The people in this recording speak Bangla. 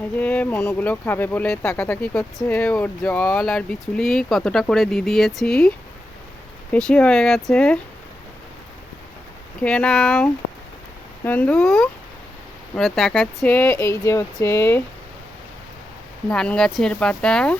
এই যে মনুগুলো খাবে বলে তাকাতাকি করছে, ওর জল আর বিচুলি কতটা করে দিয়ে দিয়েছি। বেশি হয়ে গেছে। খেয়ে নাও। নন্দু, ওরা তাকাচ্ছে, এই যে হচ্ছে ধান গাছের পাতা।